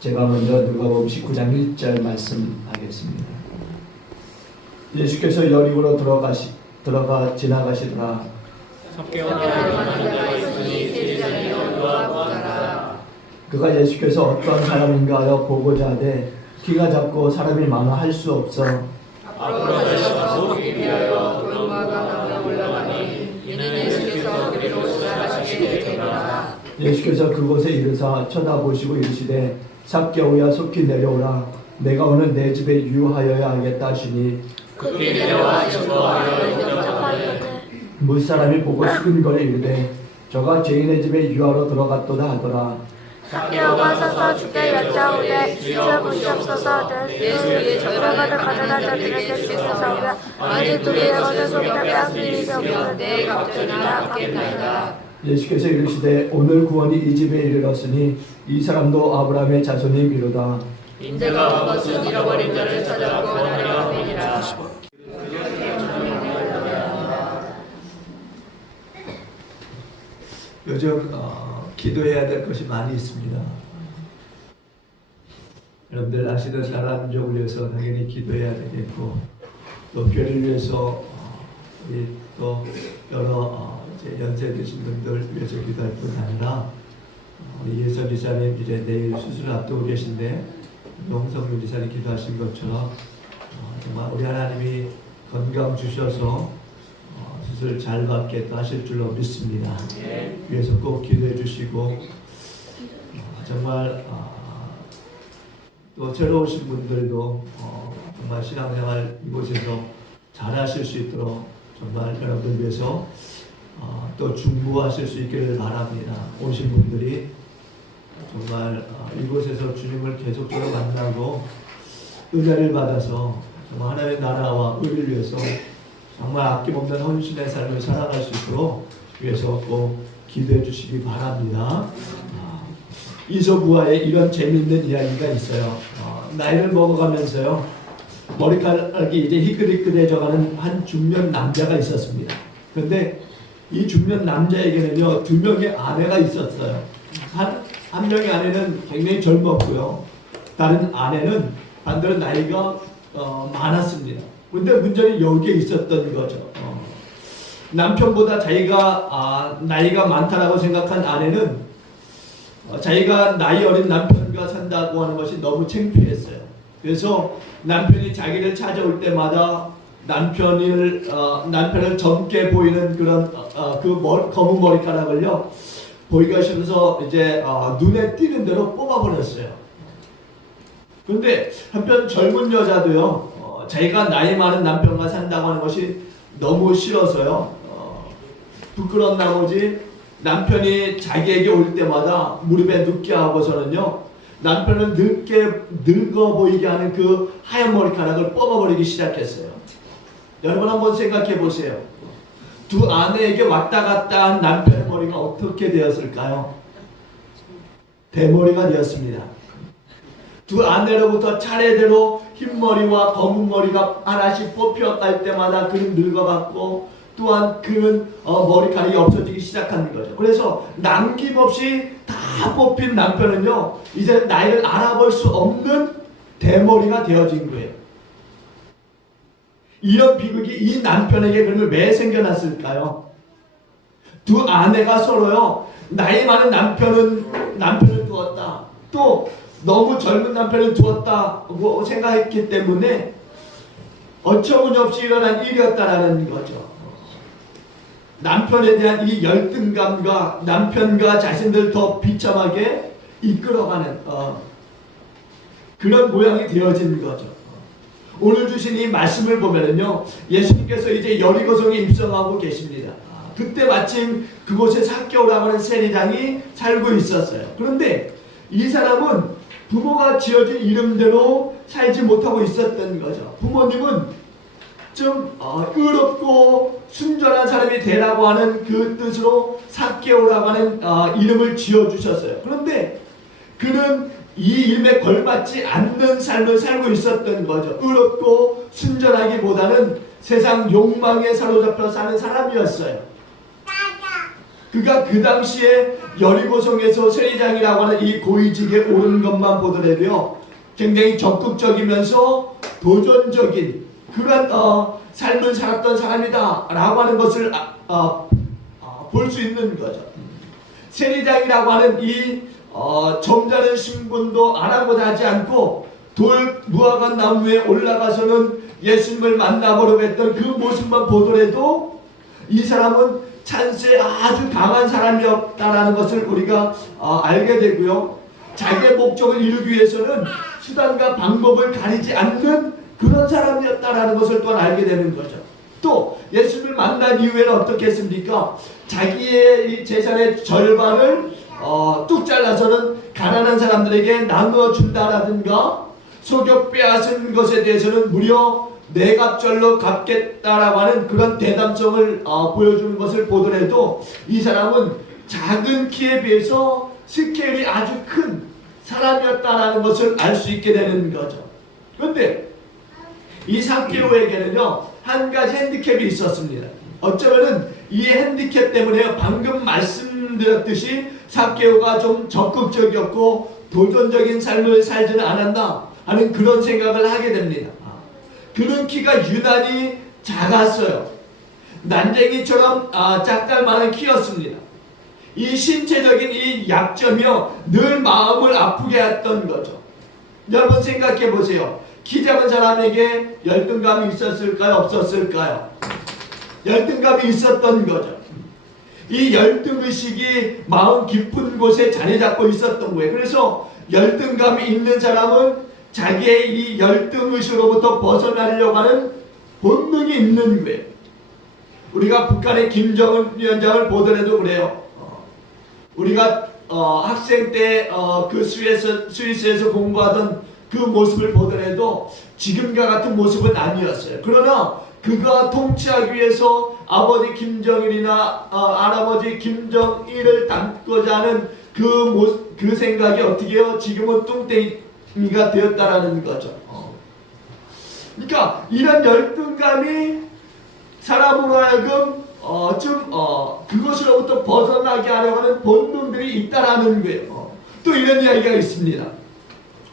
제가 먼저 누가복음 19장 1절 말씀하겠습니다. 예수께서 여리고로 들어가 지나가시더라. 그가 예수께서 어떤 사람인가 하여 보고자 하되 키가 작고 사람이 많아 할 수 없어 앞으로 달려가서 보기 위하여 돌무화과 나무에 올라가니 이는 예수께서 그리로 지나가시게 되더라. 예수께서 그곳에 이르사 쳐다보시고 이르시되 삭개오야 속히 내려오라. 내가 오늘 내 집에 유하여야 하겠다 하시니 급히 내려와 전도하여 영접하되 무사람이 보고 수근거려 이르되 저가 죄인의 집에 유하러 들어갔도다 하더라. 삭개오가 서서 주께 여짜오되 주여 보시옵소서. 예수의 들어가다 가져다 자들에게 주소서오며 만일 그의 것을 속다 빼앗길 일이 없는데 갑절이나 받겠나이다. 예수께서 이르시되 오늘 구원이 이 집에 이르렀으니 이 사람도 아브라함의 자손이미로다. 인자가 온 것은 잃어버린 자를 찾아 구원하려 함이니라. 요즘 기도해야 될 것이 많이 있습니다. 여러분들 아시는 나라민족을 위해서 당연히 기도해야 되겠고 또 교회를 위해서 우리 또 여러 이제 연세 드신 분들 위해서 기도할 뿐 아니라 우리 예선 지사님 이제 내일 수술을 앞두고 계신데 용성윤 지사님 기도하신 것처럼 정말 우리 하나님이 건강 주셔서 수술 잘 받게 또 하실 줄로 믿습니다. 위해서 꼭 기도해 주시고 정말 또 새로 오신 분들도 정말 신앙생활 이곳에서 잘 하실 수 있도록 정말 여러분들 위해서 또 중보하실 수 있기를 바랍니다. 오신 분들이 정말 이곳에서 주님을 계속적으로 만나고 은혜를 받아서 정말 하나님의 나라와 의를 위해서 정말 아낌없는 헌신의 삶을 살아갈 수 있도록 위해서 꼭 기도해 주시기 바랍니다. 이소부화에 이런 재미있는 이야기가 있어요. 나이를 먹어가면서요 머리카락이 이제 희끗희끗해져가는 한 중년 남자가 있었습니다. 그런데 이 중년 남자에게는요 2명의 아내가 있었어요. 한 명의 아내는 굉장히 젊었고요. 다른 아내는 반대로 나이가 많았습니다. 그런데 문제는 여기에 있었던 거죠. 남편보다 자기가 나이가 많다라고 생각한 아내는 자기가 나이 어린 남편과 산다고 하는 것이 너무 창피했어요. 그래서 남편이 자기를 찾아올 때마다 남편을 젊게 보이는 그런 검은 머리카락을요 보기가 싫어서 이제 눈에 띄는 대로 뽑아버렸어요. 그런데 한편 젊은 여자도요 자기가 나이 많은 남편과 산다고 하는 것이 너무 싫어서요 부끄러운 나머지 남편이 자기에게 올 때마다 무릎에 눕게 하고서는요 남편을 늙어 보이게 하는 그 하얀 머리카락을 뽑아버리기 시작했어요. 여러분 한번 생각해 보세요. 두 아내에게 왔다 갔다 한 남편의 머리가 어떻게 되었을까요? 대머리가 되었습니다. 두 아내로부터 차례대로 흰머리와 검은 머리가 하나씩 뽑혀갈 때마다 그는 늙어갔고 또한 그는 머리카락이 없어지기 시작하는 거죠. 그래서 남김없이 다 뽑힌 남편은요 이제 나이를 알아볼 수 없는 대머리가 되어진 거예요. 이런 비극이 이 남편에게 그러면 왜 생겨났을까요? 두 아내가 서로요 나이 많은 남편을 두었다, 또 너무 젊은 남편을 두었다고 생각했기 때문에 어처구니없이 일어난 일이었다라는 거죠. 남편에 대한 이 열등감과 남편과 자신들 더 비참하게 이끌어가는 그런 모양이 되어진 거죠. 오늘 주신 이 말씀을 보면은요 예수님께서 이제 여리고성에 입성하고 계십니다. 그때 마침 그곳에 삭개오라고 하는 세리장이 살고 있었어요. 그런데 이 사람은 부모가 지어준 이름대로 살지 못하고 있었던 거죠. 부모님은 좀 의롭고 순전한 사람이 되라고 하는 그 뜻으로 삭개오라고 하는 이름을 지어주셨어요. 그런데 그는 이 이름에 걸맞지 않는 삶을 살고 있었던 거죠. 의롭고 순전하기보다는 세상 욕망에 사로잡혀 사는 사람이었어요. 그 그가 그 당시에 여리고성에서 세리장이라고 하는 이 고위직에 오른 것만 보더라도요, 굉장히 적극적이면서 도전적인 그런 삶을 살았던 사람이다라고 하는 것을 볼 수 있는 거죠. 세리장이라고 하는 이 점잖은 신분도 아랑곳 하지 않고 돌 무화과 나무에 올라가서는 예수님을 만나보려고 했던 그 모습만 보더라도 이 사람은 찬스에 아주 강한 사람이었다라는 것을 우리가 알게 되고요. 자기의 목적을 이루기 위해서는 수단과 방법을 가리지 않는 그런 사람이었다라는 것을 또한 알게 되는 거죠. 또 예수님을 만난 이후에는 어떻게 했습니까? 자기의 이 재산의 절반을 뚝 잘라서는 가난한 사람들에게 나누어 준다라든가, 소교 빼앗은 것에 대해서는 무려 내갑절로 갚겠다라고 하는 그런 대담성을 보여주는 것을 보더라도 이 사람은 작은 키에 비해서 스케일이 아주 큰 사람이었다라는 것을 알 수 있게 되는 거죠. 그런데 이 삭개오에게는요, 한 가지 핸디캡이 있었습니다. 어쩌면은 이 핸디캡 때문에 방금 말씀드렸듯이 삭개오가 좀 적극적이었고 도전적인 삶을 살지는 않았나 하는 그런 생각을 하게 됩니다. 그는 키가 유난히 작았어요. 난쟁이처럼 짝달만한 키였습니다. 이 신체적인 이 약점이요, 늘 마음을 아프게 했던 거죠. 여러분 생각해 보세요. 키 작은 사람에게 열등감이 있었을까요? 없었을까요? 열등감이 있었던 거죠. 이 열등의식이 마음 깊은 곳에 자리 잡고 있었던 거예요. 그래서 열등감이 있는 사람은 자기의 이 열등의식으로부터 벗어나려고 하는 본능이 있는 거예요. 우리가 북한의 김정은 위원장을 보더라도 그래요. 우리가 학생 때 그 스위스에서 공부하던 그 모습을 보더라도 지금과 같은 모습은 아니었어요. 그러나 그가 통치하기 위해서 아버지 김정일이나 할아버지 김정일을 닮고자 하는 그 생각이 어떻게 해요? 지금은 뚱땡이가 되었다라는 거죠. 그러니까 이런 열등감이 사람으로 하여금 그것으로부터 벗어나게 하려고 하는 본능들이 있다라는 거예요. 또 이런 이야기가 있습니다.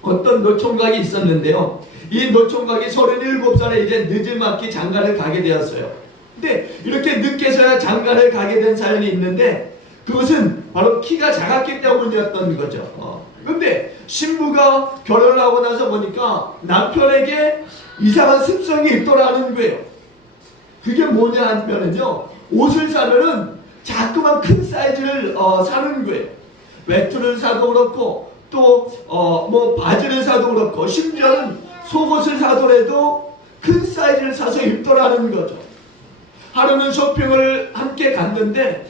어떤 노총각이 있었는데요. 이 노총각이 37살에 이제 늦지막히 장가를 가게 되었어요. 근데 이렇게 늦게서야 장가를 가게 된 사연이 있는데 그것은 바로 키가 작았기 때문이었던 거죠. 근데 신부가 결혼을 하고 나서 보니까 남편에게 이상한 습성이 있더라는 거예요. 그게 뭐냐 하면은요, 옷을 사면은 자꾸만 큰 사이즈를 사는 거예요. 외투를 사도 그렇고 또 뭐 바지를 사도 그렇고 심지어는 속옷을 사더라도 큰 사이즈를 사서 입더라는 거죠. 하루는 쇼핑을 함께 갔는데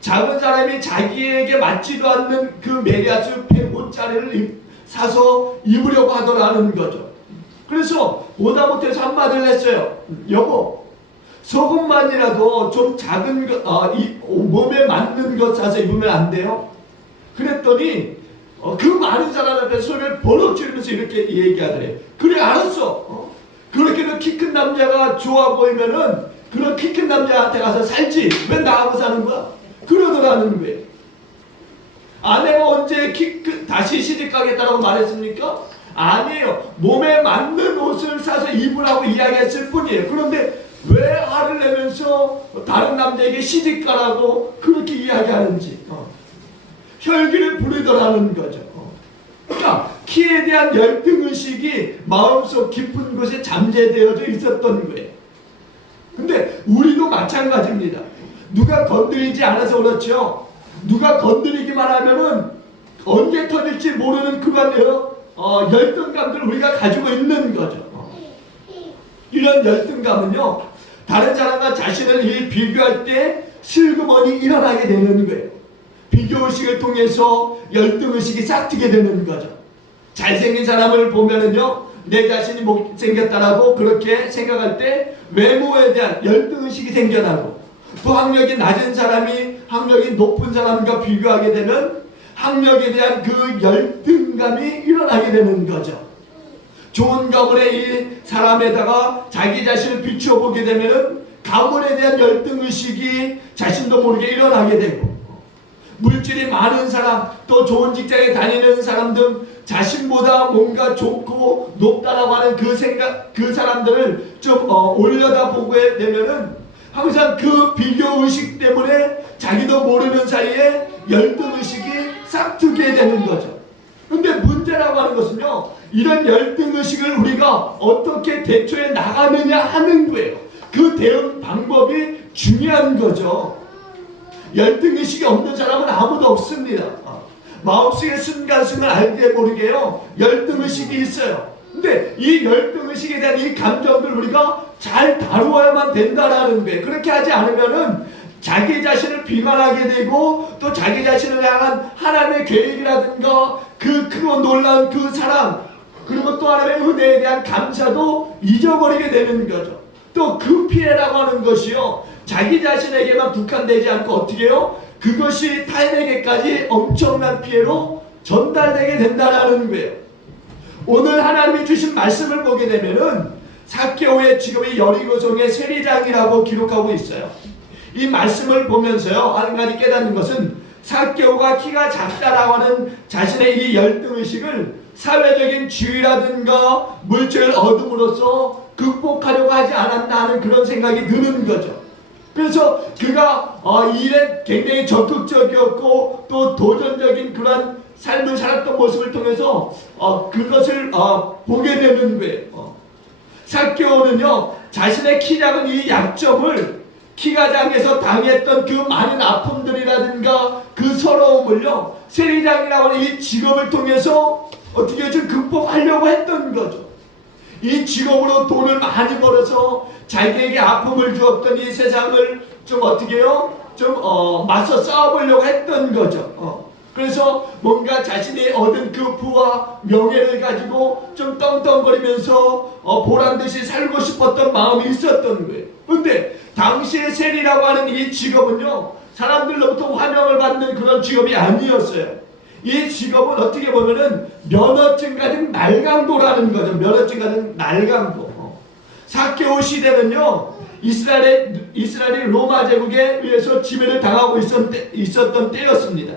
작은 사람이 자기에게 맞지도 않는 그 메리아스 105짜리를 사서 입으려고 하더라는 거죠. 그래서 보다 못해서 한마디를 했어요. 여보, 속옷만이라도 좀 작은 거, 몸에 맞는 것 사서 입으면 안 돼요? 그랬더니 그 많은 사람 앞에 소리를 버럭 지르면서 이렇게 얘기하더래요. 그래, 알았어. 그렇게도 키 큰 남자가 좋아 보이면은 그런 키 큰 남자한테 가서 살지 왜 나하고 사는 거야? 그러더라는 거예요. 아내가 언제 다시 시집 가겠다라고 말했습니까? 아니에요. 몸에 맞는 옷을 사서 입으라고 이야기했을 뿐이에요. 그런데 왜 화를 내면서 다른 남자에게 시집 가라고 그렇게 이야기하는지 혈기를 부리더라는 거죠. 그러니까 키에 대한 열등의식이 마음속 깊은 곳에 잠재되어져 있었던 거예요. 근데 우리도 마찬가지입니다. 누가 건드리지 않아서 그렇죠. 누가 건드리기만 하면은 언제 터질지 모르는 그런 열등감들을 우리가 가지고 있는 거죠. 이런 열등감은요, 다른 사람과 자신을 비교할 때 슬그머니 일어나게 되는 거예요. 비교의식을 통해서 열등의식이 싹트게 되는 거죠. 잘생긴 사람을 보면은요, 내 자신이 못생겼다라고 그렇게 생각할 때 외모에 대한 열등의식이 생겨나고, 또 학력이 낮은 사람이 학력이 높은 사람과 비교하게 되면 학력에 대한 그 열등감이 일어나게 되는 거죠. 좋은 가문의 이 사람에다가 자기 자신을 비춰보게 되면은 가문에 대한 열등의식이 자신도 모르게 일어나게 되고, 물질이 많은 사람, 또 좋은 직장에 다니는 사람 등 자신보다 뭔가 좋고 높다라고 하는 그 사람들을 좀 올려다보게 되면은 항상 그 비교의식 때문에 자기도 모르는 사이에 열등의식이 싹트게 되는 거죠. 근데 문제라고 하는 것은요, 이런 열등의식을 우리가 어떻게 대처해 나가느냐 하는 거예요. 그 대응 방법이 중요한 거죠. 열등의식이 없는 사람은 아무도 없습니다. 마음속에 순간순간 알게 모르게요, 열등의식이 있어요. 근데 이 열등의식에 대한 이 감정들 우리가 잘 다루어야만 된다라는 거예요. 그렇게 하지 않으면은 자기 자신을 비관하게 되고, 또 자기 자신을 향한 하나님의 계획이라든가 그 크고 놀라운 그 사랑, 그리고 또 하나님의 은혜에 대한 감사도 잊어버리게 되는 거죠. 또 그 피해라고 하는 것이요, 자기 자신에게만 국한되지 않고 어떻게 해요? 그것이 타인에게까지 엄청난 피해로 전달되게 된다는 거예요. 오늘 하나님이 주신 말씀을 보게 되면은 삭개오의 직업이 여리고성의 세리장이라고 기록하고 있어요. 이 말씀을 보면서요, 한 가지 깨닫는 것은 삭개오가 키가 작다라고 하는 자신의 이 열등의식을 사회적인 지위라든가 물질을 얻음으로써 극복하려고 하지 않았나 하는 그런 생각이 드는 거죠. 그래서 그가 일에 굉장히 적극적이었고 또 도전적인 그런 삶을 살았던 모습을 통해서 그것을 보게 되는 거예요. 삭개오는요, 자신의 키 작은 이 약점을, 키가 작아서 당했던 그 많은 아픔들이라든가 그 서러움을요, 세리장이라고 하는 이 직업을 통해서 어떻게 좀 극복하려고 했던 거죠. 이 직업으로 돈을 많이 벌어서 자기에게 아픔을 주었던 이 세상을 좀 어떻게 해요? 좀 맞서 싸워보려고 했던 거죠. 그래서 뭔가 자신이 얻은 그 부와 명예를 가지고 좀 떵떵거리면서 보란듯이 살고 싶었던 마음이 있었던 거예요. 그런데 당시의 세리라고 하는 이 직업은요, 사람들로부터 환영을 받는 그런 직업이 아니었어요. 이 직업은 어떻게 보면은 면허증 가진 날강도라는 거죠. 면허증 가진 날강도. 삭개오 시대는요, 이스라엘이 로마 제국에 의해서 지배를 당하고 있었던 때였습니다.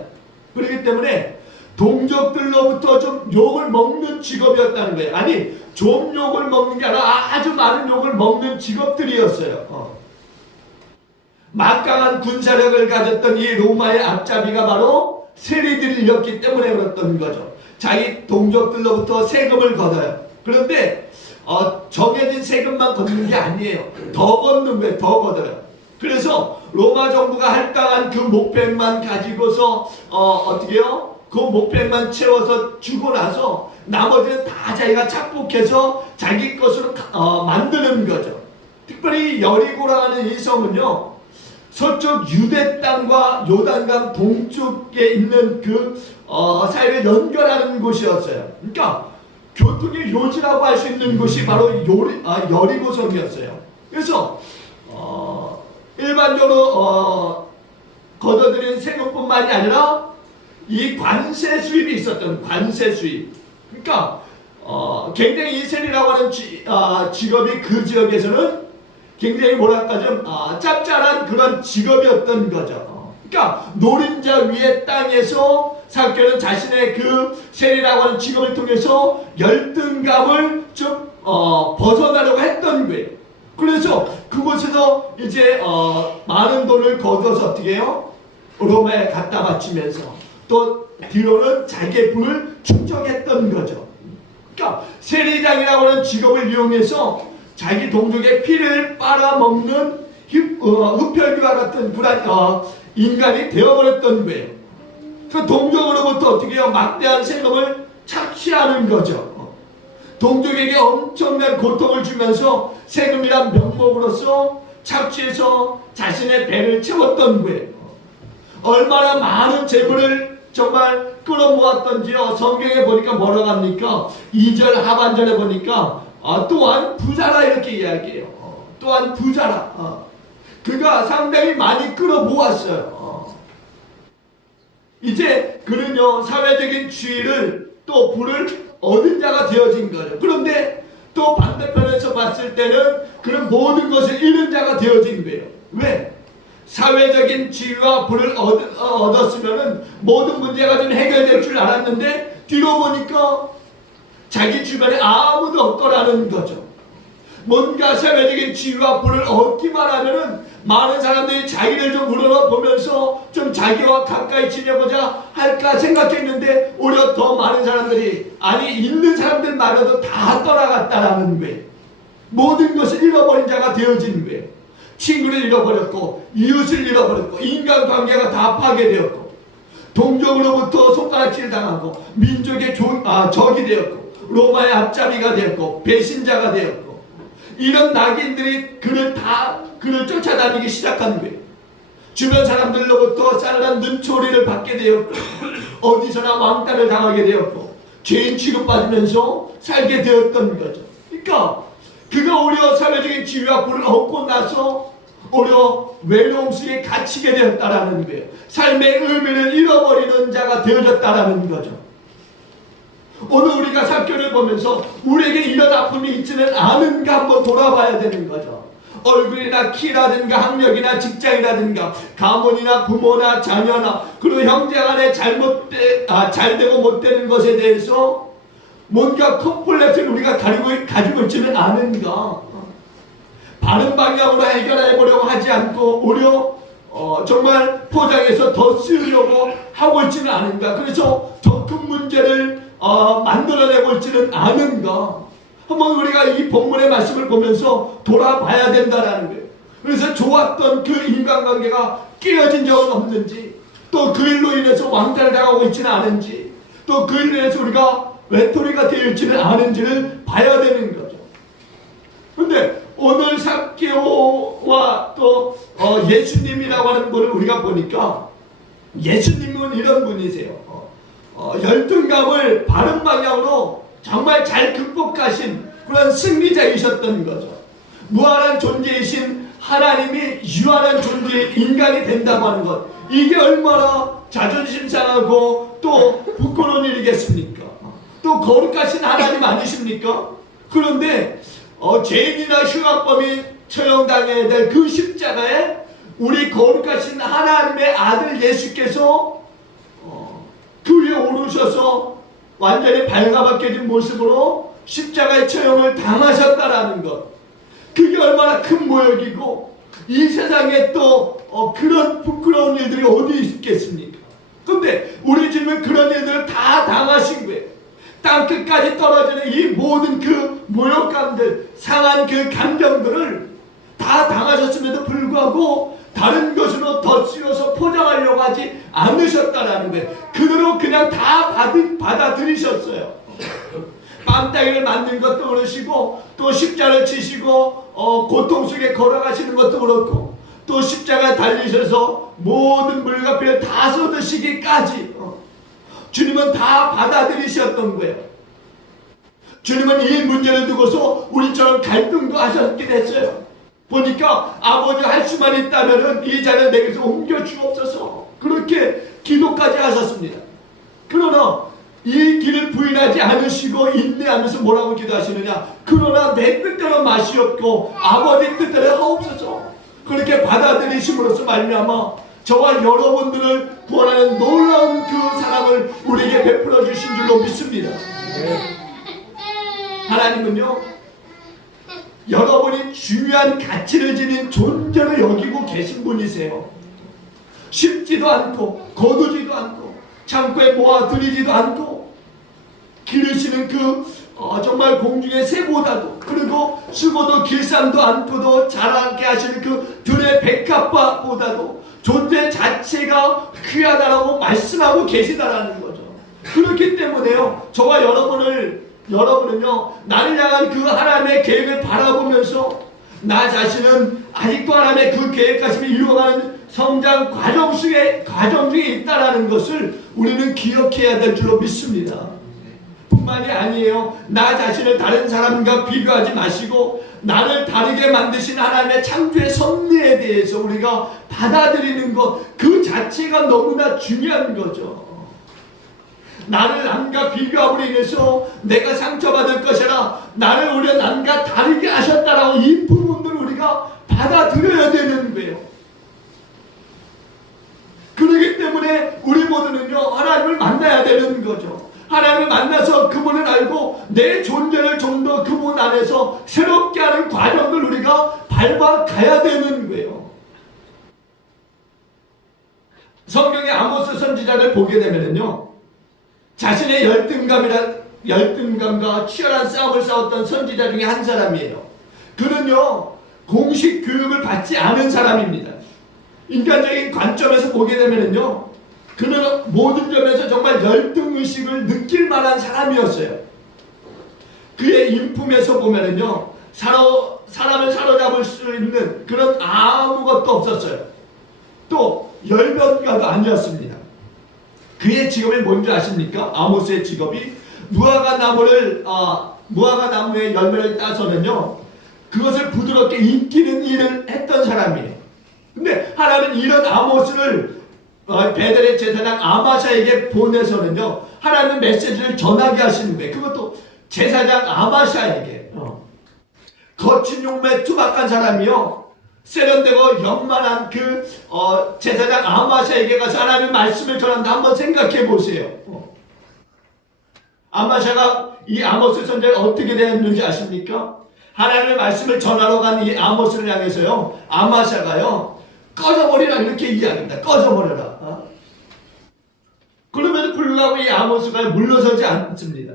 그렇기 때문에 동족들로부터 좀 욕을 먹는 직업이었다는 거예요. 아니, 좀 욕을 먹는 게 아니라 아주 많은 욕을 먹는 직업들이었어요. 막강한 군사력을 가졌던 이 로마의 앞잡이가 바로 세리들이었기 때문에 그랬던 거죠. 자기 동족들로부터 세금을 걷어요. 그런데 정해진 세금만 걷는 게 아니에요. 더 걷는 거예요. 더 걷어요. 그래서 로마 정부가 할당한 그 목백만 가지고서 어떻게 해요? 그 목백만 채워서 주고 나서 나머지는 다 자기가 착복해서 자기 것으로 만드는 거죠. 특별히 여리고라는 이 성은요, 서쪽 유대 땅과 요단강 동쪽에 있는 그 사이를 연결하는 곳이었어요. 그러니까 교통의 요지라고 할 수 있는 곳이 바로 여리고성이었어요. 그래서 일반적으로 걷어들인 세금뿐만이 아니라 이 관세 수입이 있었던 관세 수입. 그러니까 굉장히 이 세리라고 하는 직업이 그 지역에서는 굉장히 뭐랄까 좀 짭짤한 그런 직업이었던 거죠. 그러니까 노른자 위의 땅에서 삭개오는 자신의 그 세리라고 하는 직업을 통해서 열등감을 좀 벗어나려고 했던 거예요. 그래서 그곳에서 이제 많은 돈을 거둬서 어떻게 해요? 로마에 갖다 바치면서 또 뒤로는 자기의 부를 축적했던 거죠. 그러니까 세리장이라고 하는 직업을 이용해서 자기 동족의 피를 빨아먹는 흡혈귀와 같은 인간이 되어버렸던 거예요. 그 동족으로부터 어떻게 해요? 막대한 세금을 착취하는 거죠. 동족에게 엄청난 고통을 주면서 세금이란 명목으로서 착취해서 자신의 배를 채웠던 거예요. 얼마나 많은 재물을 정말 끌어모았던지요. 성경에 보니까 뭐라고 합니까? 2절 하반절에 보니까 또한 부자라 이렇게 이야기해요. 또한 부자라. 그가 상당히 많이 끌어모았어요. 이제 그는요, 사회적인 지위를 또 부를 얻은 자가 되어진 거죠. 그런데 또 반대편에서 봤을 때는 그런 모든 것을 잃은 자가 되어진 거예요. 왜? 사회적인 지위와 부를 얻었으면은 모든 문제가 좀 해결될 줄 알았는데 뒤로 보니까 자기 주변에 아무도 없더라는 거죠. 뭔가 사회적인 지위와 부를 얻기만 하면은 많은 사람들이 자기를 좀 우러러보면서 좀 자기와 가까이 지내보자 할까 생각했는데 오히려 더 많은 사람들이 아니 있는 사람들마저도 다 떠나갔다라는 거예요. 모든 것을 잃어버린 자가 되어진 거예요. 친구를 잃어버렸고 이웃을 잃어버렸고 인간관계가 다 파괴되었고 동족으로부터 손가락질 당하고 민족의 적이 되었고 로마의 앞잡이가 되었고 배신자가 되었고 이런 낙인들이 그를 쫓아다니기 시작한 거예요. 주변 사람들로부터 쌀난 눈초리를 받게 되었고 어디서나 왕따를 당하게 되었고 죄인 취급받으면서 살게 되었던 거죠. 그러니까 그가 오히려 사회적인 지위와 부를 얻고 나서 오히려 외로움 속에 갇히게 되었다라는 거예요. 삶의 의미를 잃어버리는 자가 되어졌다라는 거죠. 오늘 우리가 사교를 보면서 우리에게 이런 아픔이 있지는 않은가 한번 돌아봐야 되는 거죠. 얼굴이나 키라든가 학력이나 직장이라든가 가문이나 부모나 자녀나 그리고 형제간에 잘되고 못되는 것에 대해서 뭔가 컴플렉스를 우리가 가지고 있지는 않은가. 바른 방향으로 해결해 보려고 하지 않고 오히려 정말 포장해서 더 쓰려고 하고 있지는 않은가. 그래서 더 큰 문제를 만들어내고 있지는 않은가. 한번 우리가 이 본문의 말씀을 보면서 돌아봐야 된다는 거예요. 그래서 좋았던 그 인간관계가 깨어진 적은 없는지, 또 그 일로 인해서 왕따를 당하고 있지는 않은지, 또 그 일로 인해서 우리가 외톨이가 되어 있지는 않은지를 봐야 되는 거죠. 그런데 오늘 삭개오와 또 예수님이라고 하는 분을 우리가 보니까 예수님은 이런 분이세요. 열등감을 바른 방향으로 정말 잘 극복하신 그런 승리자이셨던 거죠. 무한한 존재이신 하나님이 유한한 존재의 인간이 된다고 하는 것, 이게 얼마나 자존심 상하고 또 부끄러운 일이겠습니까? 또 거룩하신 하나님 아니십니까? 그런데 죄인이나 흉악범이 처형당해야 될 그 십자가에 우리 거룩하신 하나님의 아들 예수께서 그 위에 오르셔서 완전히 발가벗겨진 모습으로 십자가의 처형을 당하셨다라는 것, 그게 얼마나 큰 모욕이고 이 세상에 또 그런 부끄러운 일들이 어디 있겠습니까? 근데 우리 주님은 그런 일들을 다 당하신 거예요. 땅끝까지 떨어지는 이 모든 그 모욕감들, 상한 그 감정들을 다 당하셨음에도 불구하고 다른 것으로 덧씌워서 포장하려고 하지 않으셨다라는 거예요. 그대로 그냥 다 받아들이셨어요. 뺨따기를 만든 것도 그러시고 또 십자를 치시고 고통 속에 걸어가시는 것도 그렇고 또 십자가에 달리셔서 모든 물과 피를 다 쏟으시기까지 주님은 다 받아들이셨던 거예요. 주님은 이 문제를 두고서 우리처럼 갈등도 하셨긴 했어요. 보니까 아버지 할 수만 있다면 이 자를 내게서 옮겨 주옵소서, 그렇게 기도까지 하셨습니다. 그러나 이 길을 부인하지 않으시고 인내하면서 뭐라고 기도하시느냐, 그러나 내 뜻대로 마시옵고 아버지 뜻대로 하옵소서, 그렇게 받아들이심으로써 말미암아 저와 여러분들을 구원하는 놀라운 그 사랑을 우리에게 베풀어 주신 줄로 믿습니다. 하나님은요, 여러분이 중요한 가치를 지닌 존재로 여기고 계신 분이세요. 쉽지도 않고 거두지도 않고 창고에 모아들이지도 않고 기르시는 그 정말 공중의 새보다도, 그리고 쓰고도 길쌈도 않고도 자라게 하시는 그 들의 백합과보다도 존재 자체가 귀하다라고 말씀하고 계시다라는 거죠. 그렇기 때문에요, 저와 여러분은요, 나를 향한 그 하나님의 계획을 바라보면서 나 자신은 아직도 하나님의 그 계획까지 이루어가는 성장 과정 중에 있다라는 것을 우리는 기억해야 될 줄로 믿습니다. 뿐만이 아니에요, 나 자신을 다른 사람과 비교하지 마시고 나를 다르게 만드신 하나님의 창조의 섭리에 대해서 우리가 받아들이는 것, 그 자체가 너무나 중요한 거죠. 나를 남과 비교함으로 인해서 내가 상처받을 것이라 하셨다. 나를 오히려 남과 다르게 하셨다라고 이 부분을 우리가 받아들여야 되는 거예요. 그렇기 때문에 우리 모두는요, 하나님을 만나야 되는 거죠. 하나님을 만나서 그분을 알고 내 존재를 좀 더 그분 안에서 새롭게 하는 과정을 우리가 밟아가야 되는 거예요. 성경의 아모스 선지자를 보게 되면요, 자신의 열등감과 치열한 싸움을 싸웠던 선지자 중에 한 사람이에요. 그는요, 공식 교육을 받지 않은 사람입니다. 인간적인 관점에서 보게 되면요, 그는 모든 점에서 정말 열등의식을 느낄 만한 사람이었어요. 그의 인품에서 보면요, 사람을 사로잡을 수 있는 그런 아무것도 없었어요. 또 열변가도 아니었습니다. 그의 직업이 뭔지 아십니까? 아모스의 직업이 무화과 나무의 열매를 따서는요, 그것을 부드럽게 익히는 일을 했던 사람이에요. 근데 하나님은 이런 아모스를 베델의 제사장 아마샤에게 보내서는요, 하나님은 메시지를 전하게 하시는 거예요. 그것도 제사장 아마샤에게. 거친 용매 투박한 사람이요, 세련되고 영만한 그 제사장 아마샤에게 가서 하나님의 말씀을 전한다. 한번 생각해 보세요. 아마샤가 이 아모스 선지자를 어떻게 대했는지 아십니까? 하나님의 말씀을 전하러 간 이 아모스를 향해서요, 아마샤가요, 꺼져버리라 이렇게 이야기합니다. 꺼져버려라. 그러면 불구하고 이 아모스가 물러서지 않습니다.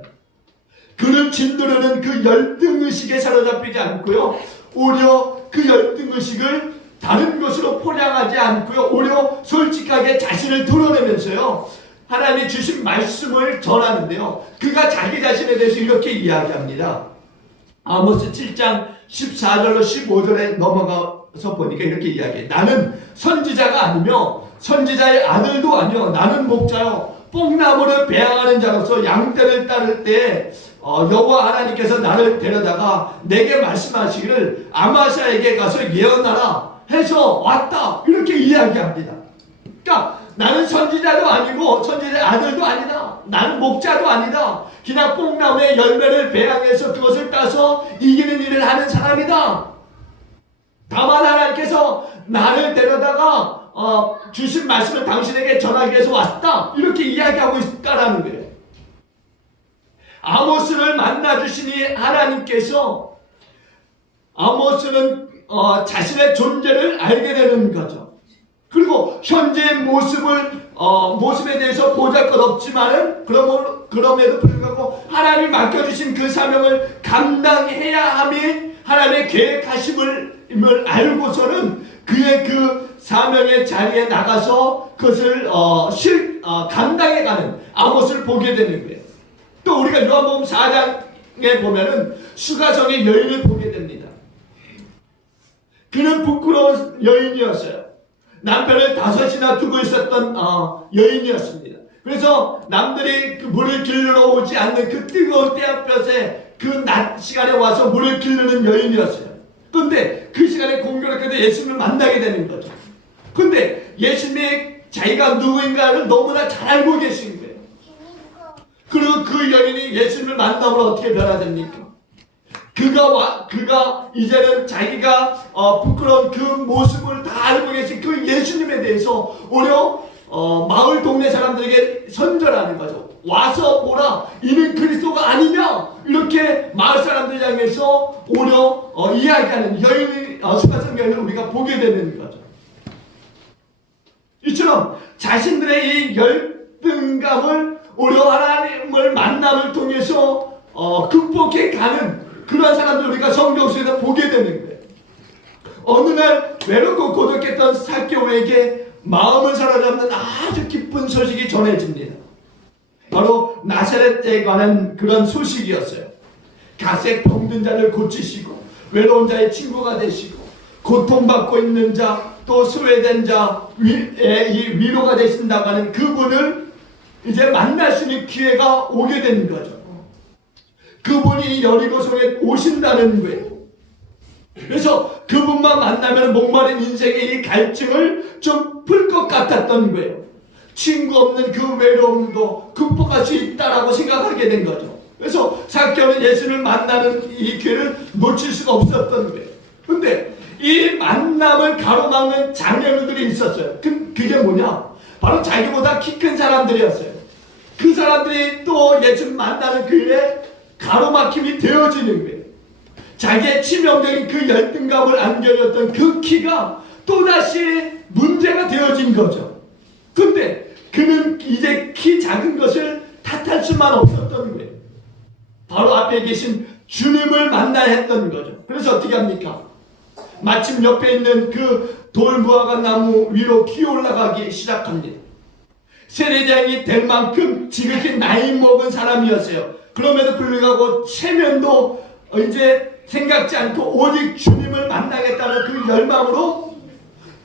그를 짓누르는 그 열등의식에 사로잡히지 않고요, 오히려 그 열등의식을 다른 것으로 포장하지 않고요, 오히려 솔직하게 자신을 드러내면서요, 하나님이 주신 말씀을 전하는데요, 그가 자기 자신에 대해서 이렇게 이야기합니다. 아모스 7장 14절로 15절에 넘어가서 보니까 이렇게 이야기해요. 나는 선지자가 아니며 선지자의 아들도 아니요, 나는 목자요, 뽕나무를 배양하는 자로서 양떼를 따를 때 여호와 하나님께서 나를 데려다가 내게 말씀하시기를 아마샤에게 가서 예언하라 해서 왔다, 이렇게 이야기합니다. 그러니까 나는 선지자도 아니고 선지자의 아들도 아니다. 나는 목자도 아니다. 그냥 뽕나무의 열매를 배양해서 그것을 따서 이기는 일을 하는 사람이다. 다만 하나님께서 나를 데려다가 주신 말씀을 당신에게 전하기 위해서 왔다, 이렇게 이야기하고 있다라는 거예요. 아모스를 만나주시니 하나님께서 아모스는 자신의 존재를 알게 되는 거죠. 그리고 현재의 모습에 대해서 보잘것없지만은 그럼에도 불구하고 하나님이 맡겨주신 그 사명을 감당해야 함이 하나님의 계획하심을 알고서는 그의 그 사명의 자리에 나가서 그것을 감당해가는 아모스를 보게 되는 거예요. 또 우리가 요한복음 4장에 보면은 수가성의 여인을 보게 됩니다. 그는 부끄러운 여인이었어요. 남편을 5이나 두고 있었던 여인이었습니다. 그래서 남들이 그 물을 길르러 오지 않는 그 뜨거운 때앞볕에 그 낮 시간에 와서 물을 길르는 여인이었어요. 그런데 그 시간에 공교롭게도 예수님을 만나게 되는 거죠. 그런데 예수님이 자기가 누구인가를 너무나 잘 알고 계신 거예요. 그리고 그 여인이 예수님을 만남으로 어떻게 변화됩니까? 그가 이제는 자기가 부끄러운 그 모습을 다 알고 계신 그 예수님에 대해서 오히려 마을 동네 사람들에게 선전하는 거죠. 와서 보라, 이는 그리스도가 아니냐, 이렇게 마을 사람들 향해서 오히려 이야기하는 수가성 여인을 우리가 보게 되는 거죠. 이처럼 자신들의 이 열등감을 오히려 하나님을 만남을 통해서 극복해 가는 그런 사람들 우리가 성경 속에서 보게 되는 거예요. 어느 날 외롭고 고독했던 삭개오에게 마음을 사로잡는 아주 기쁜 소식이 전해집니다. 바로 나사렛에 관한 그런 소식이었어요. 가색 병든 자를 고치시고 외로운 자의 친구가 되시고 고통받고 있는 자, 또 소외된 자 위로가 되신다고 하는 그분을 이제 만날 수 있는 기회가 오게 되는 거죠. 그분이 여리고성에 오신다는 거예요. 그래서 그분만 만나면 목마른 인생의 이 갈증을 좀 풀 것 같았던 거예요. 친구 없는 그 외로움도 극복할 수 있다라고 생각하게 된 거죠. 그래서 삭개오는 예수님을 만나는 이 기회를 놓칠 수가 없었던 거예요. 근데 이 만남을 가로막는 장애물들이 있었어요. 그게 뭐냐? 바로 자기보다 키 큰 사람들이었어요. 그 사람들이 또 예수님 만나는 그 일에 가로막힘이 되어지는 거예요. 자기의 치명적인 그 열등감을 안겨줬던 그 키가 또다시 문제가 되어진 거죠. 근데 그는 이제 키 작은 것을 탓할 수만 없었던 거예요. 바로 앞에 계신 주님을 만나야 했던 거죠. 그래서 어떻게 합니까? 마침 옆에 있는 그 돌무화과 나무 위로 기어 올라가기 시작합니다. 세례장이 될 만큼 지극히 나이 먹은 사람이었어요. 그럼에도 불구하고 체면도 이제 생각지 않고 오직 주님을 만나겠다는 그 열망으로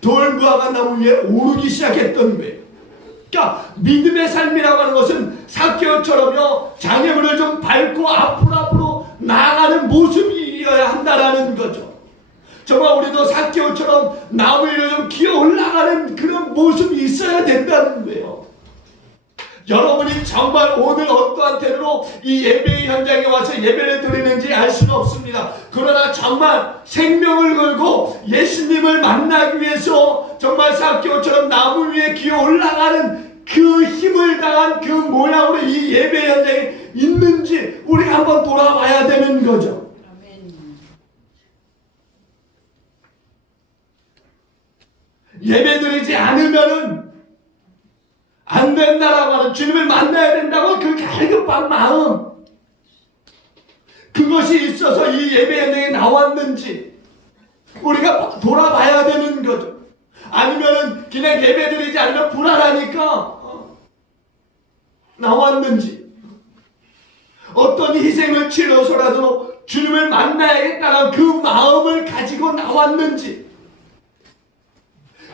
돌무화과 나무 위에 오르기 시작했던 거예요. 그러니까 믿음의 삶이라고 하는 것은 삭개오처럼요 장애물을 좀 밟고 앞으로 나아가는 모습이어야 한다라는 거죠. 정말 우리도 삭개오처럼 나무 위로 좀 기어 올라가는 그런 모습이 있어야 된다는 거예요. 여러분이 정말 오늘 어떠한 태도로 이 예배의 현장에 와서 예배를 드리는지 알 수는 없습니다. 그러나 정말 생명을 걸고 예수님을 만나기 위해서 정말 삭개오처럼 나무 위에 기어 올라가는 그 힘을 다한 그 모양으로 이 예배 현장에 있는지 우리가 한번 돌아봐야 되는 거죠. 예배 드리지 않으면은 안 된다라고 하는, 주님을 만나야 된다고 그 갈급한 마음, 그것이 있어서 이 예배 현장에 나왔는지 우리가 돌아봐야 되는 거죠. 아니면은 그냥 예배 드리지 않으면 불안하니까 나왔는지, 어떤 희생을 치러서라도 주님을 만나야겠다는 그 마음을 가지고 나왔는지,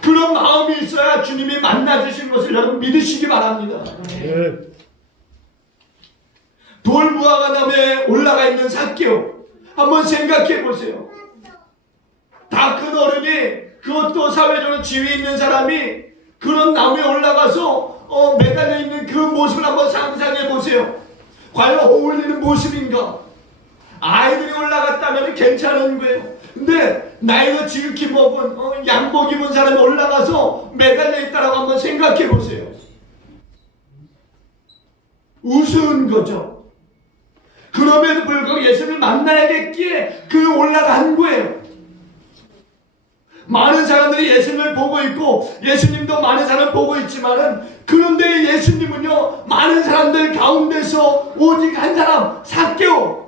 그런 마음이 있어야 주님이 만나주신 것을 여러분 믿으시기 바랍니다. 돌무화과 나무에 올라가 있는 삭개오, 한번 생각해 보세요. 다 큰 어른이, 그것도 사회적으로 지위 있는 사람이 그런 나무에 올라가서 매달려 있는 그 모습을 한번 상상해 보세요. 과연 어울리는 모습인가? 아이들이 올라갔다면 괜찮은 거예요. 근데 나이도 지극히 먹은 양복 입은 사람이 올라가서 매달려 있다라고 한번 생각해 보세요. 우스운 거죠. 그럼에도 불구하고 예수님을 만나야겠기에 그 올라간 거예요. 많은 사람들이 예수님을 보고 있고 예수님도 많은 사람을 보고 있지만은, 그런데 예수님은요 많은 사람들 가운데서 오직 한 사람, 삭개오,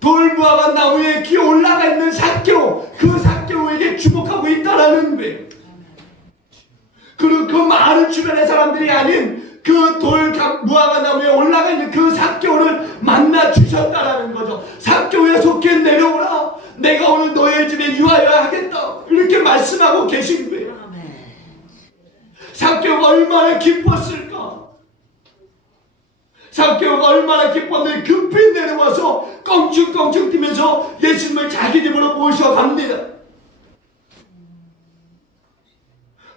돌무화과 나무에 기어 올라가 있는 삭개오, 그 삭개오에게 주목하고 있다라는 거예요. 그리고 그 많은 주변의 사람들이 아닌 그 돌무화과 나무에 올라가 있는 그 삭개오를 만나 주셨다라는 거죠. 삭개오에 속해 내려오라, 내가 오늘 너의 집에 유하여야 하겠다, 이렇게 말씀하고 계신 거예요. 삭개오가 얼마나 기뻤을까? 삭개오가 얼마나 기뻤는데 급히 내려와서 껑충껑충 뛰면서 예수님을 자기 집으로 모셔갑니다.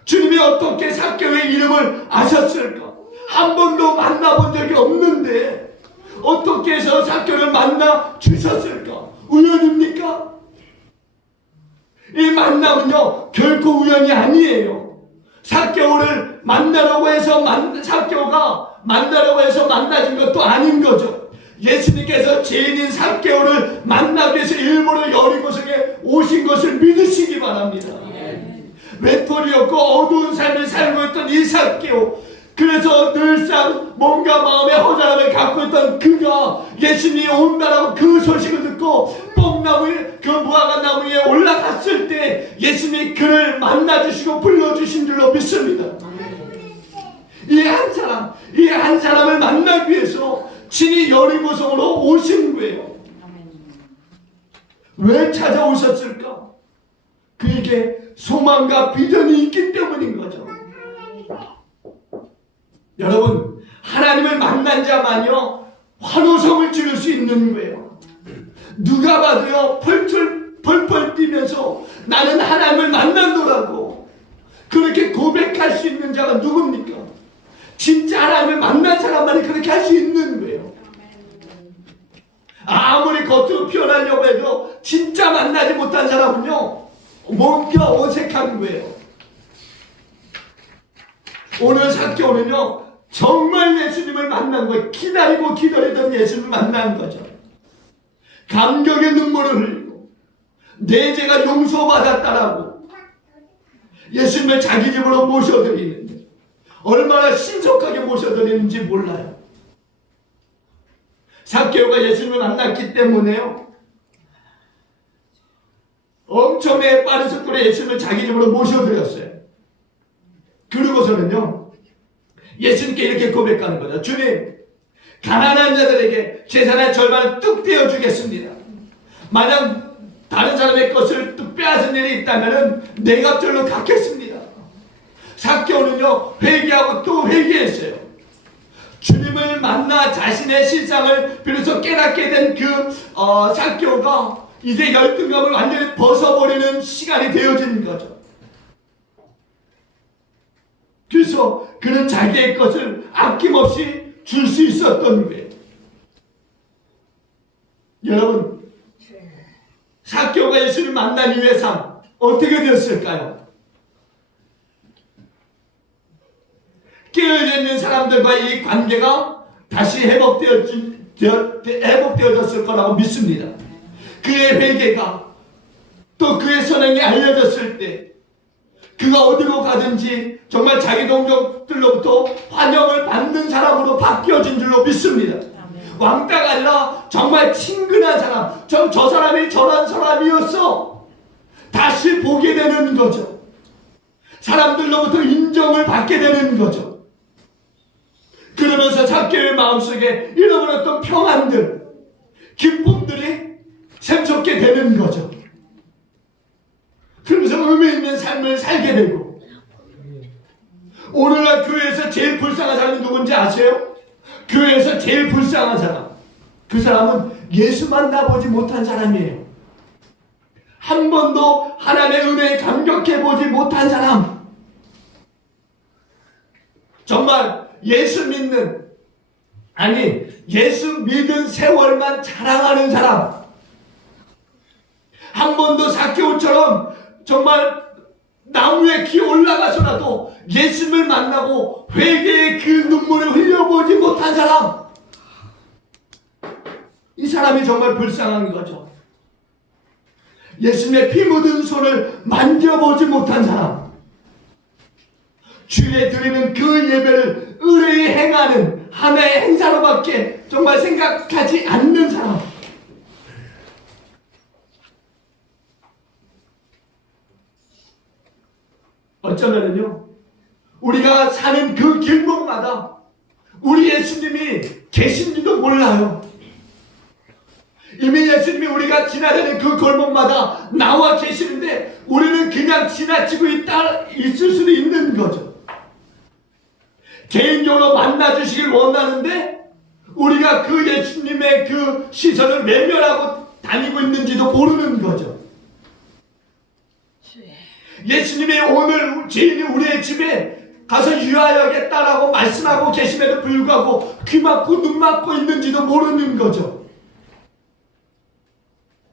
주님이 어떻게 삭개오의 이름을 아셨을까? 한 번도 만나본 적이 없는데 어떻게 해서 삭개오를 만나 주셨을까? 우연입니까? 이 만남은요 결코 우연이 아니에요. 삭개오를 만나려고 해서 삭개오가 만나려고 해서 만나진 것도 아닌 거죠. 예수님께서 죄인인 삭개오를 만나기 위해서 일부러 여리고성에 오신 것을 믿으시기 바랍니다. 외톨이였고 어두운 삶을 살고 있던 이 삭개오, 그래서 늘상 뭔가 마음의 허전함을 갖고 있던 그가 예수님이 온다라고 그 소식을 듣고 뽕나무에, 그 무화과 나무 위에 올라갔을 때 예수님이 그를 만나주시고 불러주신 줄로 믿습니다. 이 한 사람을 만나기 위해서 친히 여리고성으로 오신 거예요. 왜 찾아오셨을까? 그에게 소망과 비전이 있기 때문인 거죠. 여러분, 하나님을 만난 자만요 환호성을 지를 수 있는 거예요. 누가 봐도요 펄펄 뛰면서 나는 하나님을 만난도라고 그렇게 고백할 수 있는 자가 누굽니까? 진짜 하나님을 만난 사람만이 그렇게 할 수 있는 거예요. 아무리 겉으로 표현하려고 해도 진짜 만나지 못한 사람은요, 뭔가 어색한 거예요. 오늘 삭개오는요, 정말 예수님을 만난 거예요. 기다리고 기다리던 예수님을 만난 거죠. 감격의 눈물을 흘리고 내 죄가 용서받았다라고 예수님을 자기 집으로 모셔드리는데 얼마나 신속하게 모셔드리는지 몰라요. 삭개오가 예수님을 만났기 때문에요, 엄청나게 빠른 속도로 예수님을 자기 집으로 모셔드렸어요. 그러고서는요, 예수님께 이렇게 고백하는 거죠. 주님, 가난한 자들에게 재산의 절반을 뚝 떼어주겠습니다. 만약 다른 사람의 것을 뚝 빼앗은 일이 있다면 내 값절로 갚겠습니다. 삭개오는요, 회개하고 또 회개했어요. 주님을 만나 자신의 실상을 비로소 깨닫게 된 삭개오가 이제 열등감을 완전히 벗어버리는 시간이 되어진 거죠. 그래서 그는 자기의 것을 아낌없이 줄 수 있었던 거예요. 여러분, 삭개오가 예수를 만난 이후의 삶 어떻게 되었을까요? 깨어있는 사람들과 이 관계가 다시 회복되어졌을 거라고 믿습니다. 그의 회개가 또 그의 선행이 알려졌을 때 그가 어디로 가든지 정말 자기 동족들로부터 환영을 받는 사람으로 바뀌어진 줄로 믿습니다. 왕따가 아니라 정말 친근한 사람, 저 사람이 저런 사람이었어 다시 보게 되는 거죠. 사람들로부터 인정을 받게 되는 거죠. 그러면서 삭개오의 마음속에 잃어버렸던 평안들, 기쁨들이 샘솟게 되는 거죠. 그러면서 의미 있는 삶을 살게 되고, 오늘날 교회에서 제일 불쌍한 사람이 누군지 아세요? 교회에서 제일 불쌍한 사람, 그 사람은 예수 만나보지 못한 사람이에요. 한 번도 하나님의 은혜에 감격해보지 못한 사람, 정말 예수 믿는, 아니 예수 믿은 세월만 자랑하는 사람, 한 번도 삭개오처럼 정말 나무에 기어 올라가서라도 예수님을 만나고 회개의 그 눈물을 흘려보지 못한 사람, 이 사람이 정말 불쌍한 거죠. 예수님의 피 묻은 손을 만져보지 못한 사람, 주에 드리는 그 예배를 의뢰히 행하는 하나의 행사로밖에 정말 생각하지 않는 사람, 어쩌면은요, 우리가 사는 그 길목마다 우리 예수님이 계신지도 몰라요. 이미 예수님이 우리가 지나다니는 그 골목마다 나와 계시는데 우리는 그냥 지나치고 있을 수도 있는 거죠. 개인적으로 만나주시길 원하는데 우리가 그 예수님의 그 시선을 외면하고 다니고 있는지도 모르는 거죠. 예수님이 오늘 죄인이 우리의 집에 가서 유하여겠다라고 말씀하고 계심에도 불구하고 귀 막고 눈 막고 있는지도 모르는 거죠.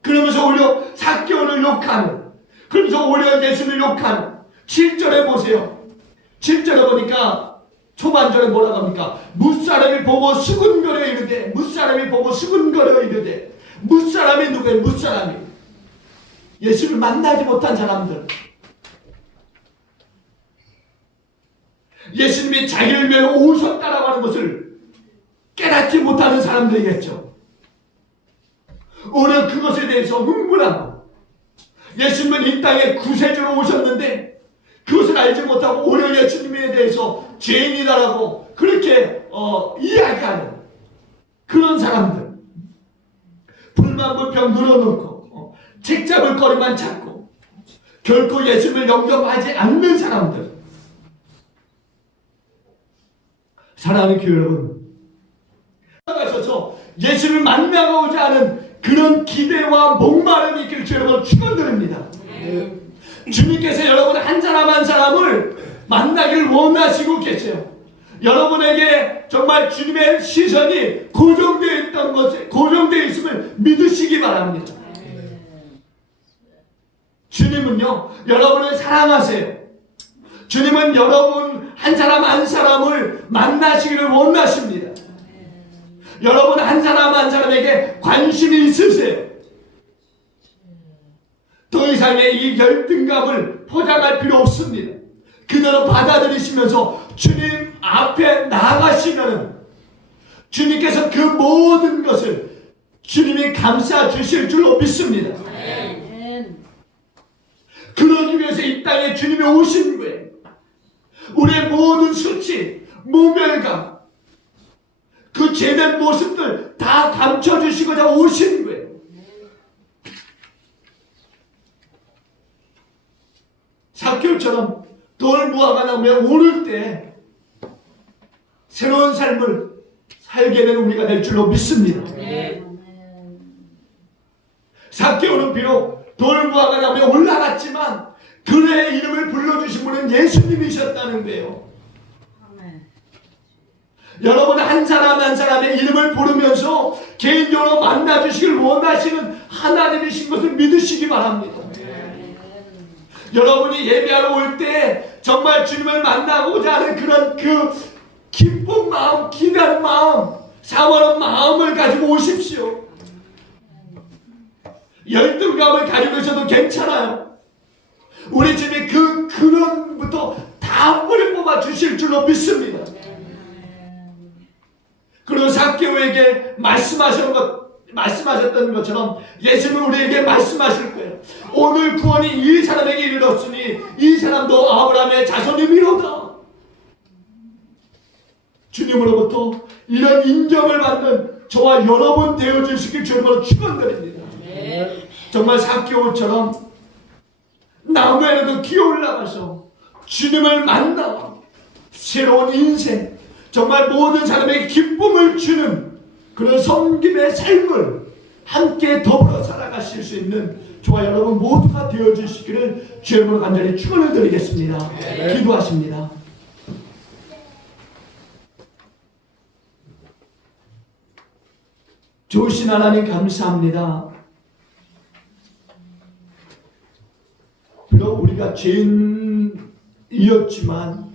그러면서 오히려 삭개오를 욕하는, 그러면서 오히려 예수를 욕하는. 7절에 보세요. 7절에 보니까 초반절에 뭐라고 합니까? 무사람이 보고 수군거려 이르되, 무사람이 보고 수군거려 이르되. 무사람이 누구예요? 무사람이 예수를 만나지 못한 사람들, 예수님이 자기를 위해 오셨다라고 하는 것을 깨닫지 못하는 사람들이겠죠. 오히려 그것에 대해서 흥분하고, 예수님은 이 땅에 구세주로 오셨는데 그것을 알지 못하고 오히려 예수님에 대해서 죄인이다라고 그렇게 이야기하는 그런 사람들, 불만 불평 늘어놓고 책 잡을 거리만 찾고 결코 예수님을 영접하지 않는 사람들. 사랑하는 교회 여러분, 나가셔서 예수를 만나고자 하는 그런 기대와 목마름이 있기를 주 여러분 축원드립니다. 주님께서 여러분 한 사람 한 사람을 만나기를 원하시고 계세요. 여러분에게 정말 주님의 시선이 고정되어 있던 것에, 고정되어 있음을 있음을 믿으시기 바랍니다. 주님은요, 여러분을 사랑하세요. 주님은 여러분 한 사람 한 사람을 만나시기를 원하십니다. 여러분 한 사람 한 사람에게 관심이 있으세요. 더 이상의 이 열등감을 포장할 필요 없습니다. 그대로 받아들이시면서 주님 앞에 나아가시면 주님께서 그 모든 것을 주님이 감싸 주실 줄로 믿습니다. 그러기 위해서 이 땅에 주님이 오신 거예요. 우리의 모든 수치, 모멸감, 그 죄된 모습들 다 감춰주시고자 오신 거예요. 삭개오처럼 돌무화가 나오면 오를 때 새로운 삶을 살게 되는 우리가 될 줄로 믿습니다. 삭개오는 비록 돌무화가 나오면 올라갔지만 그의 이름을 불러주신 분은 예수님이셨다는 거예요. 여러분 한 사람 한 사람의 이름을 부르면서 개인적으로 만나주시길 원하시는 하나님이신 것을 믿으시기 바랍니다. 여러분이 예배하러 올 때 정말 주님을 만나고자 하는 그런 그 기쁜 마음, 기다린 마음, 사모하는 마음을 가지고 오십시오. 열등감을 가지고 있어도 괜찮아요. 우리 주님이 그 근원부터 다 뿌리 뽑아 주실 줄로 믿습니다. 그리고 삭개오에게 말씀하셨던 것처럼 예수님은 우리에게 말씀하실 거예요. 오늘 구원이 이 사람에게 이르렀으니 이 사람도 아브라함의 자손이미로다. 주님으로부터 이런 인정을 받는 저와 여러분 되어주시길 주님으로 축원드립니다. 정말 삭개오처럼 나무에도 기어올라가서 주님을 만나 새로운 인생, 정말 모든 사람에게 기쁨을 주는 그런 섬김의 삶을 함께 더불어 살아가실 수 있는 저와 여러분 모두가 되어주시기를 주님으로 간절히 축원을 드리겠습니다. 기도하십니다. 좋으신 하나님 감사합니다. 비록 우리가 죄인이었지만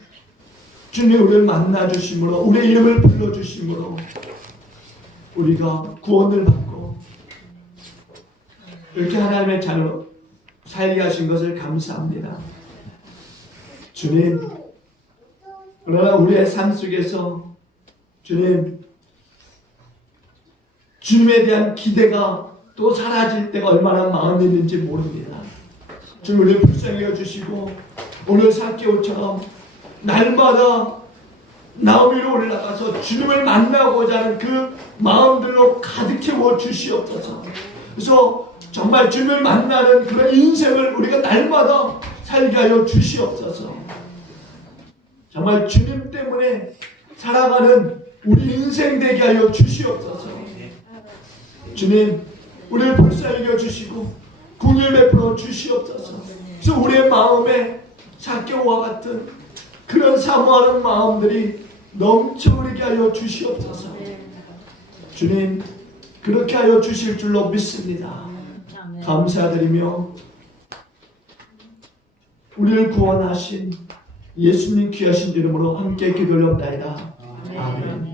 주님 우리를 만나주심으로 우리의 이름을 불러주심으로 우리가 구원을 받고 이렇게 하나님의 자녀로 살게 하신 것을 감사합니다. 주님, 그러나 우리의 삶 속에서 주님에 대한 기대가 또 사라질 때가 얼마나 마음이 있는지 모릅니다. 주님 우리를 불쌍히 여주시고 오늘 삭개오처럼 날마다 나무 위로 올라가서 주님을 만나고자 하는 그 마음들로 가득 채워 주시옵소서. 그래서 정말 주님을 만나는 그런 인생을 우리가 날마다 살게 하여 주시옵소서. 정말 주님 때문에 살아가는 우리 인생 되게 하여 주시옵소서. 주님 우리를 불쌍히 여주시고 긍휼 베풀어 주시옵소서. 그래서 우리의 마음에 삭개오와 같은 그런 사모하는 마음들이 넘쳐흐르게 하여 주시옵소서. 주님 그렇게 하여 주실 줄로 믿습니다. 감사드리며 우리를 구원하신 예수님 귀하신 이름으로 함께 기도를 합나이다. 아멘.